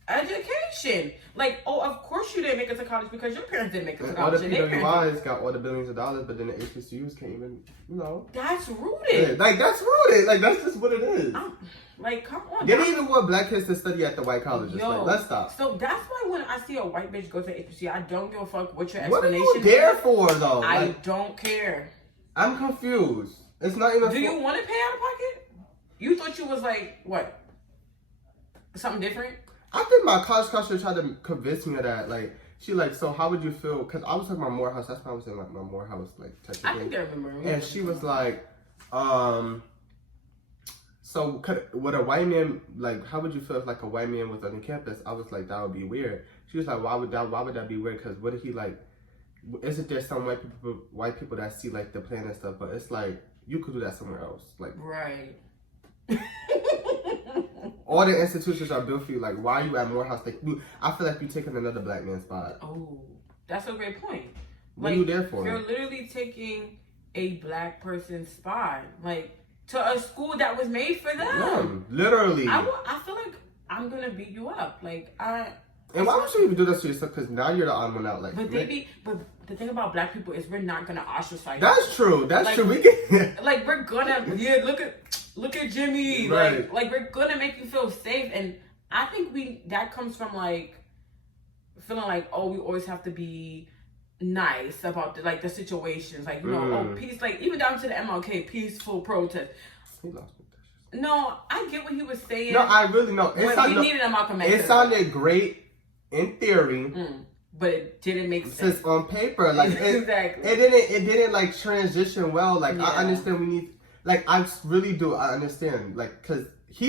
Education. Like, oh, of course you didn't make it to college because your parents didn't make it to college. All the PWIs got all the billions of dollars, but then the HBCUs can't even, That's rooted. Yeah, like, that's rooted. Like, that's just what it is. Like, come on. They didn't even want black kids to study at the white colleges. Like, let's stop. So that's why when I see a white bitch go to HBCU, I don't give a fuck what your explanation is. What are you there for, though? I don't care. I'm confused. It's not even. Do you want to pay out of pocket? You thought you was like, what? Something different? I think my college counselor tried to convince me of that. Like, she like, so how would you feel? Because I was talking about Morehouse. That's why I was saying like my Morehouse, like, technically. I think I remember. And she was like, so would a white man, like, how would you feel if like a white man was on the campus? I was like, that would be weird. She was like, why would that be weird? Because what if he like, isn't there some white people that see like the plan and stuff? But it's like, you could do that somewhere else. Like, right. All the institutions are built for you. Like, why are you at Morehouse? Like, I feel like you're taking another black man's spot. Oh, that's a great point. What are you there for? You're literally taking a black person's spot, like, to a school that was made for them. Yeah, literally. I feel like I'm gonna beat you up. Like, and why would you even do this to yourself? Because now you're the odd one out. Like, but the thing about black people is we're not gonna ostracize. That's true. That's like, true. We can. Like, we're gonna look at Jimmy. Right. Like we're gonna make you feel safe, and I think that comes from like feeling like, oh, we always have to be nice about the situations, like, you know, oh, peace, like even down to the MLK peaceful protest. He lost me. No, I get what he was saying. No, I really know. We needed a Malcolm X. It sounded great in theory, but it didn't make sense on paper. Like, exactly, it didn't like transition well. Like, I understand we need. Like, I really do. I understand. Like, cause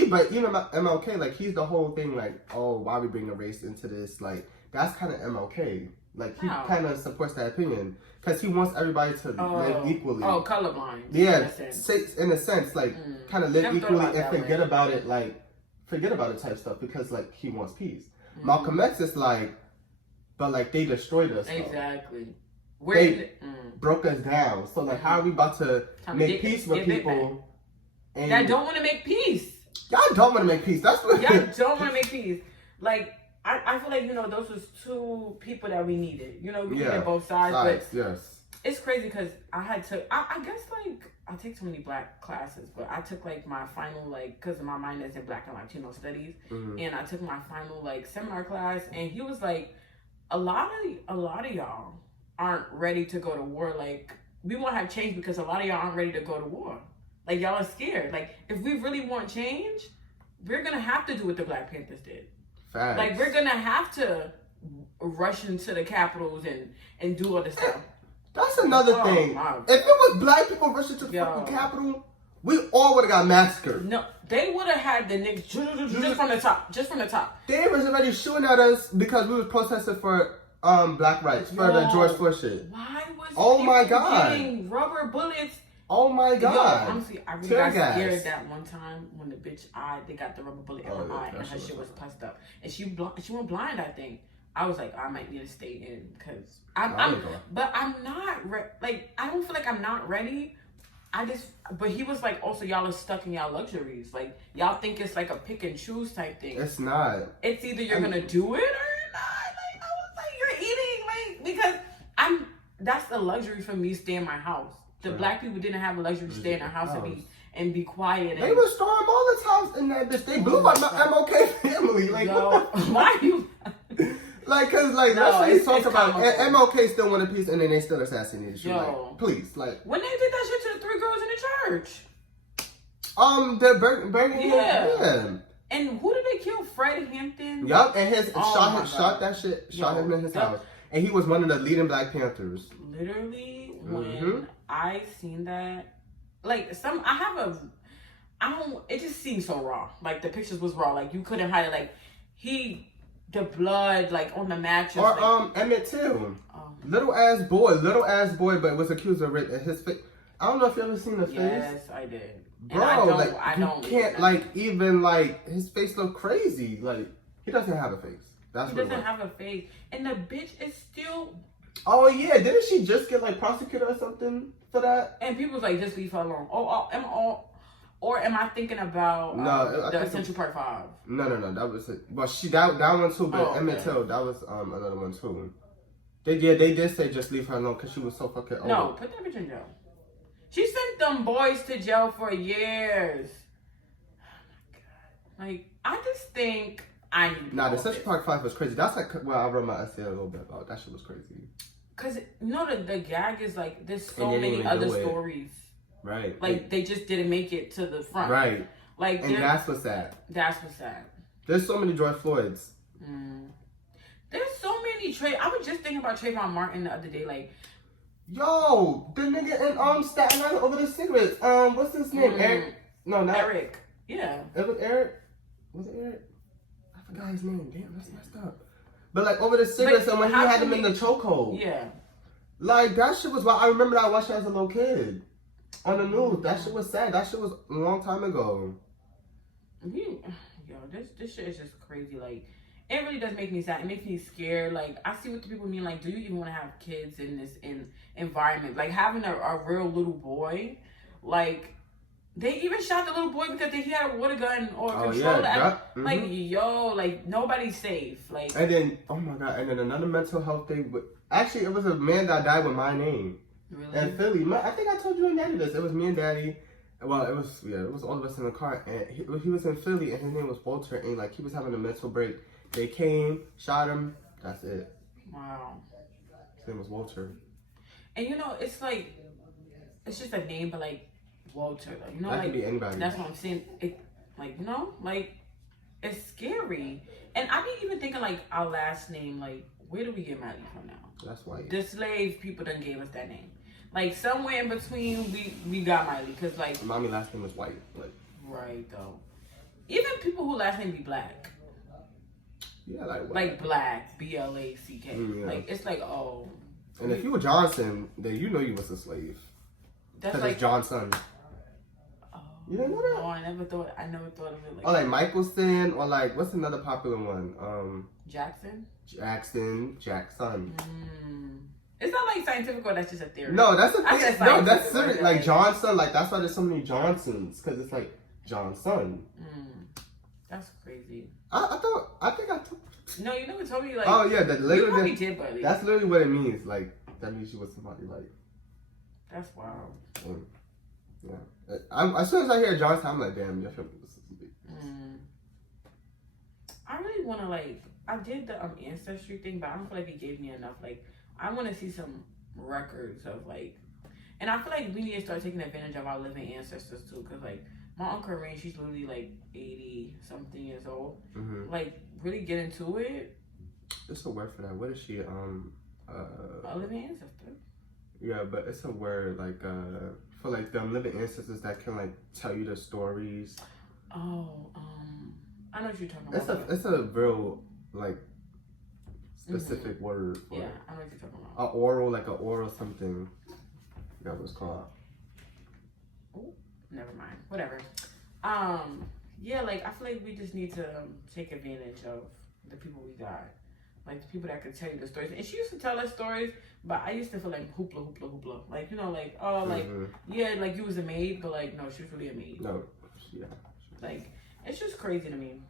but even MLK, like, he's the whole thing. Like, oh, why we bring a race into this? Like, that's kind of MLK. Like, he kind of supports that opinion because he wants everybody to live equally. Oh, colorblind. Yeah, in a sense, like, kind of live equally and forget about it, type stuff, because like he wants peace. Malcolm X is like, but like they destroyed us. Exactly. They broke us down. So like, how are we about to make peace with people that don't want to make peace? Y'all don't want to make peace. That's what y'all don't want to make peace. Like, I feel like, you know, those was two people that we needed. You know, we needed both sides. But yes. It's crazy because I guess like I take so many black classes, but I took like my final, like, because my minor is in Black and Latino studies, and I took my final like seminar class, and he was like, a lot of y'all aren't ready to go to war. Like, we won't have change because a lot of y'all aren't ready to go to war. Like, y'all are scared. Like, if we really want change, we're gonna have to do what the Black Panthers did. Facts. Like, we're gonna have to rush into the capitals and do all this stuff. That's another thing. If it was black people rushing to the fucking Capitol, we all would have got massacred. No, they would have had the niggas just from the top. Just from the top. They was already shooting at us because we was protesting for black rights, for the George Floyd shit. Why was getting rubber bullets? Oh my God. Yo, honestly, I really got scared that one time when the bitch they got the rubber bullet in her eye and her shit was pussed up. And she went blind, I think. I was like, I might need to stay in because but I'm not like, I don't feel like I'm not ready. But he was like, also, y'all are stuck in y'all luxuries. Like, y'all think it's like a pick and choose type thing. It's not. It's either you're gonna do it or you're not. Like, I was like, you're eating, like, because that's a luxury for me to stay in my house. The black people didn't have a luxury to stay in their house and be quiet. They were storming all the house in that bitch. They blew my MLK family. Like, yo, why you? Like, cause like no, let's say talk about MLK still wanted peace and then they still assassinated you. Like, please, like when they did that shit to the 3 girls in the church. The Birmingham. Yeah. And who did they kill? Fred Hampton. Yup, and shot him in his house, and he was one of the leading Black Panthers. Literally, when I seen that, like it just seemed so raw. Like the pictures was raw. Like you couldn't hide it. Like the blood like on the mattress. Or like, Emmett Till, little ass boy, but was accused of his face. I don't know if you ever seen the face. Yes, I did. Bro, I can't like even like his face look crazy. Like he doesn't have a face. He doesn't have a face, and the bitch is still. Oh yeah, didn't she just get like prosecuted or something for that? And people's like, just leave her alone. Or am I thinking about the Essential Part 5? No, that was it. Well, that one too, but Emmett Till, that was another one too. They did say just leave her alone because she was so fucking old. No, put that bitch in jail. She sent them boys to jail for years. Oh my god! Like I just think the Essential Part 5 was crazy. That's like I wrote my essay a little bit about. That shit was crazy. Cause the gag is like there's so many other stories. Right. Like they just didn't make it to the front. Right. Like and that's what's sad. That's what's sad. There's so many George Floyds. There's so many I was just thinking about Trayvon Martin the other day. Like, yo, the nigga in Staten Island over the cigarettes. What's his name? Eric? No, not Eric. Yeah. It was Eric. Was it Eric? I forgot his name. Damn, that's messed up. But like over the cigarettes, and when he had him in the chokehold. Yeah. Like that shit was wild. I remember that I watched it as a little kid. On the news, that shit was sad. That shit was a long time ago. This shit is just crazy. Like, it really does make me sad. It makes me scared. Like, I see what the people mean. Like, do you even want to have kids in this environment? Like, having a real little boy, like, they even shot the little boy because he had a water gun or control. Like, like nobody's safe. Like, and then oh my god, and then another mental health thing. But actually, it was a man that died with my name. Really? In Philly. I think I told you and Daddy this. It was me and Daddy. Well, it was all of us in the car, and he was in Philly, and his name was Walter, and like he was having a mental break. They came, shot him. That's it. Wow. His name was Walter. And it's like it's just a name, but like Walter, like that could be anybody. That's what I'm saying. It like it's scary, and I be even thinking like our last name, like where do we get Miley from now? That's why the slave people done gave us that name. Like somewhere in between, we got Miley, cause like mommy last name was White. Like right though, even people who last name be Black. Yeah, like Black, Black. Yeah. Like it's like oh. And if you were Johnson, then you was a slave. That's like it's Johnson. Oh, you didn't know that? Oh, I never thought of it like. Or like Michelson, or like what's another popular one? Jackson. It's not like scientific, or that's just a theory. No, that's a theory. No, that's serious. Like Johnson, like that's why there's so many Johnsons, because it's like Johnson. That's crazy. I think I took. No, you never told me like. Oh yeah, that literally. Did, buddy. That's literally what it means. Like that means you was somebody like. That's wild. Yeah. As soon as I hear Johnson, I'm like, damn, your family was I really want to like. I did the ancestry thing, but I don't feel like it gave me enough. Like, I want to see some records of like, and I feel like we need to start taking advantage of our living ancestors too. Cause like my Aunt Corinne, she's literally like 80 something years old. Like, really get into it. It's a word for that. What is she? A living ancestor. Yeah, but it's a word like for like them living ancestors that can like tell you the stories. Oh, I know what you're talking about. It's a real like specific word for I know what you're talking about. An oral something. That was called. Oh, never mind. Whatever. Yeah, like I feel like we just need to take advantage of the people we got. Like the people that could tell you the stories. And she used to tell us stories, but I used to feel like hoopla. Like, like, oh, like, yeah, like you was a maid, but like, no, she was really a maid. No, yeah. Like, it's just crazy to me.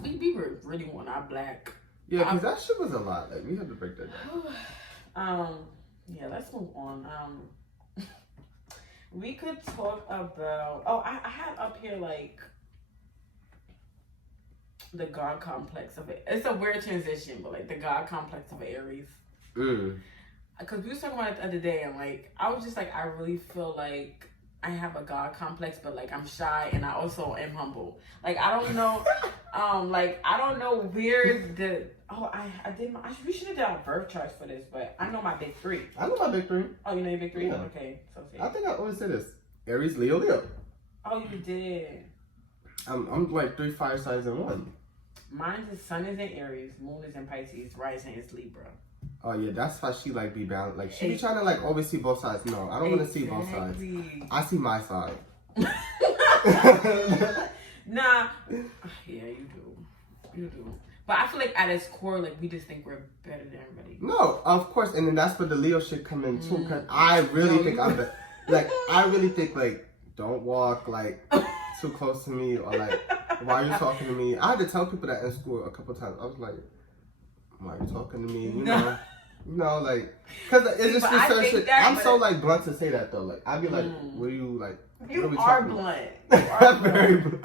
We were really want our black. Yeah, because that shit was a lot. Like, we had to break that down. Yeah, let's move on. We could talk about. Oh, I had up here like. the God complex of it. It's a weird transition, but like the God complex of Aries. Because we was talking about it the other day, and like I was just like, I really feel like I have a God complex, but like I'm shy and I also am humble. Like I don't know, like I don't know where the I did my we should have done birth charts for this, but I know my big three. I know my big three. Oh, you know your big three? Yeah. Okay, so safe. I think I always say this: Aries, Leo, Leo. Oh, you did. I'm like 3 fire signs in one. Mine is sun is in Aries, moon is in Pisces, rising is Libra. Oh yeah, that's why she like be balanced. Like she be trying to like always see both sides. No, I don't want to see both sides. I see my side. Nah, yeah, you do. But I feel like at its core, like we just think we're better than everybody. No, of course, and then that's where the Leo shit come in too. Cause I really think I'm like I really think like don't walk like too close to me or like why are you talking to me? I had to tell people that in school a couple times. I was like, why are you talking to me? You know. No, like, cause it's just this certain shit. I'm so like blunt to say that though. Like, I'd be like, "What are you like?" You are blunt. You are very blunt.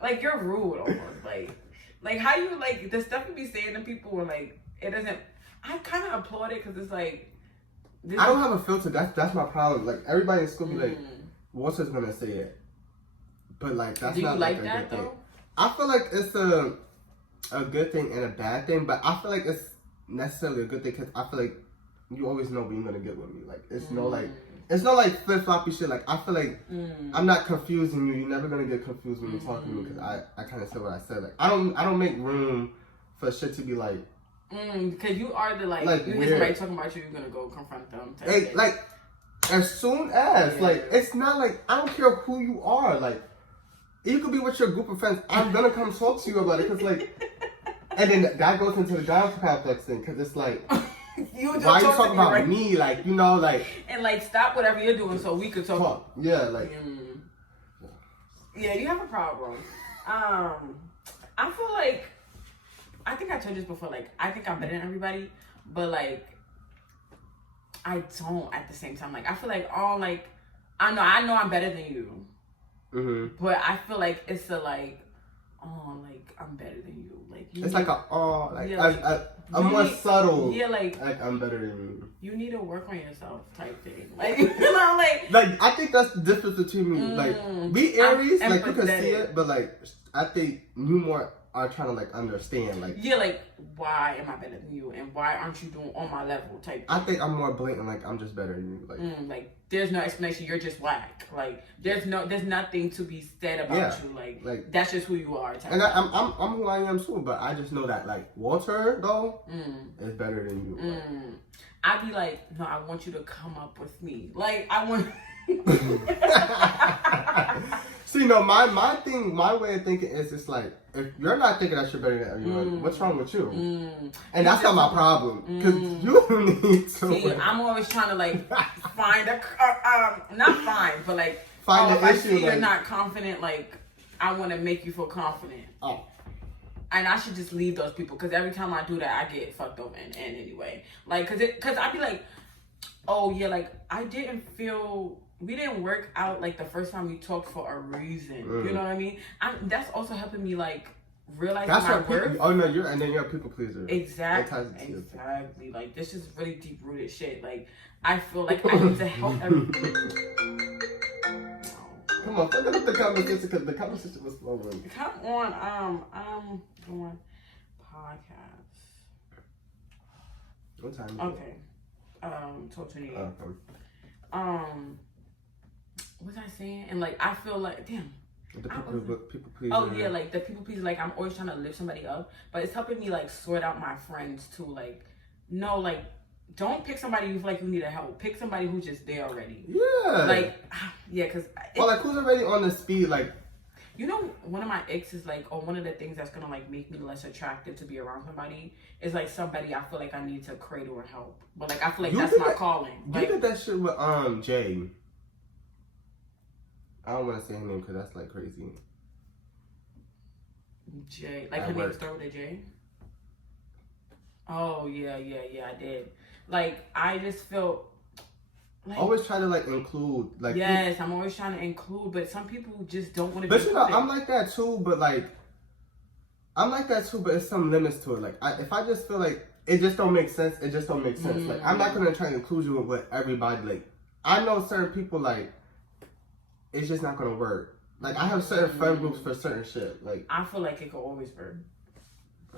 Like you're rude almost. Like how you like the stuff you be saying to people when like it doesn't. I kind of applaud it because it's like. I don't have a filter. That's my problem. Like everybody in school be like, "Walter's gonna say it," but like that's Do not you like that a good though? thing. I feel like it's a good thing and a bad thing, but I feel like it's necessarily a good thing because I feel like you always know when you're gonna get with me. Like it's no like flip floppy shit. Like I feel like I'm not confusing you. You're never gonna get confused when you're talking to me because I kind of said what I said. Like I don't make room for shit to be like. Because you are the like you hear somebody talking about you, you're gonna go confront them. Like as soon as like it's not like I don't care who you are. Like you could be with your group of friends. I'm gonna come talk to you about it because like. And then that goes into the God complex thing, because it's like, why you talking about right? Me? Like, you know, like... And, like, stop whatever you're doing so we could talk. Yeah, like... Yeah, you have a problem. I feel like... I think I told you this before, like, I think I'm better than everybody, but, like, I don't at the same time. Like, I feel like all, like... I know I'm better than you. But I feel like it's a, like... Oh, like I'm better than you. Like it's like a more subtle. Yeah, like I'm better than you. You need to work on yourself, type thing. Like you know, like I think that's the difference between me. Like we Aries, like you can see it, but like I think you more are trying to like understand. Like like why am I better than you, and why aren't you doing on my level? Type thing. I think I'm more blatant. Like I'm just better than you. Like there's no explanation. You're just whack. Like there's nothing to be said about you. Like that's just who you are. And I'm who I am too. But I just know that like Walter though is better than you. I'd be like, no, I want you to come up with me. Like I want. See, no, my way of thinking is just like, if you're not thinking that you're better than everyone, what's wrong with you? And that's not my problem, because you need to. See, I'm always trying to like find but like find the if issue. I see you're not confident, like I want to make you feel confident. Oh. And I should just leave those people, because every time I do that, I get fucked over in anyway. Like, cause I'd be like, oh yeah, like I didn't feel. We didn't work out like the first time we talked for a reason. You know what I mean? That's also helping me like realize my worth. Oh no, you're a people pleaser. Exactly. Like this is really deep rooted shit. Like I feel like I need to help everybody. Come on, look at the conversation, because the conversation was flowing. Come on, I'm doing podcast. What time? Okay. 12:28. Okay. What was I saying? And like I feel like damn. The people pleaser. Oh yeah, like the people pleaser. Like I'm always trying to lift somebody up, but it's helping me like sort out my friends too. Like no, like don't pick somebody you feel like you need a help. Pick somebody who's just there already. Yeah. Like yeah, cause. Well, like who's already on the speed, like. You know, one of my exes, like, or one of the things that's gonna like make me less attractive to be around somebody is like somebody I feel like I need to cradle or help. But like I feel like that's my calling. You did that shit with Jay. I don't want to say her name because that's like crazy. Jay, like her name start with a J. Oh yeah, I did. Like I just felt. Like, always try to like include, like yes, I'm always trying to include, but some people just don't want to. But you know, I'm like that too. But like, I'm like that too, but it's some limits to it. Like, if I just feel like it just don't make sense, it just don't make sense. Mm-hmm. Like, I'm not gonna try to include you with everybody. Like, I know certain people, like, it's just not gonna work. Like, I have certain friend groups for certain shit. Like, I feel like it could always work.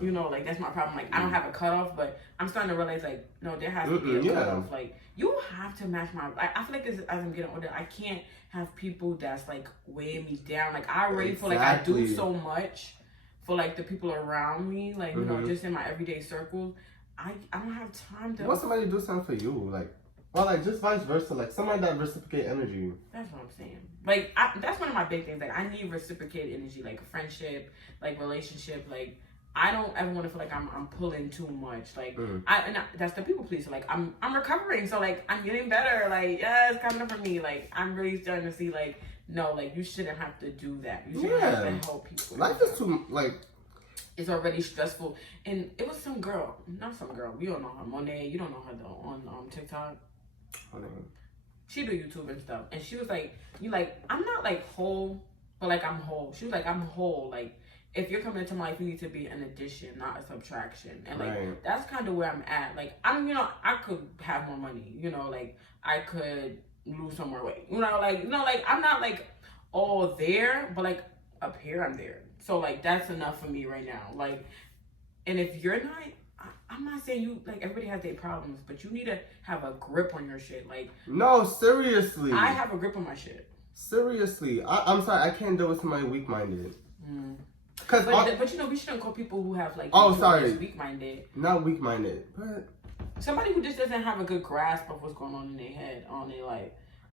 You know, like, that's my problem. Like, I don't have a cutoff, but I'm starting to realize, like, no, there has to be a cutoff. Like, you have to match my... I feel like as I'm getting older, I can't have people that's, like, weighing me down. Like, I already feel like I do so much for, like, the people around me. Like, you know, just in my everyday circle. I don't have time to... You want somebody to do something for you. Like, or, like, just vice versa. Like, somebody that reciprocate energy. That's what I'm saying. Like, that's one of my big things. Like, I need reciprocated energy. Like, a friendship, like, relationship, like... I don't ever want to feel like I'm pulling too much. Like, that's the people pleaser. Like, I'm recovering, so, like, I'm getting better. Like, yeah, it's coming up for me. Like, I'm really starting to see, like, no, like, you shouldn't have to do that. You shouldn't have to help people. Life is too, like... It's already stressful. And it was some girl. Not some girl. We don't know her. Monet. You don't know her, though, on TikTok. She do YouTube and stuff. And she was like, I'm not, like, whole, but, like, I'm whole. She was like, I'm whole. Like, if you're coming into my life, you need to be an addition, not a subtraction. And, like, that's kind of where I'm at. Like, I could have more money. You know, like, I could lose some more weight. You know, like, I'm not, like, all there, but, like, up here, I'm there. So, like, that's enough for me right now. Like, and if you're not, I'm not saying you, like, everybody has their problems, but you need to have a grip on your shit. Like, no, seriously. I have a grip on my shit. Seriously. I'm sorry, I can't deal with somebody weak-minded. But you know, we shouldn't call people who have like weak-minded. Not weak-minded, but somebody who just doesn't have a good grasp of what's going on in their head, on their like.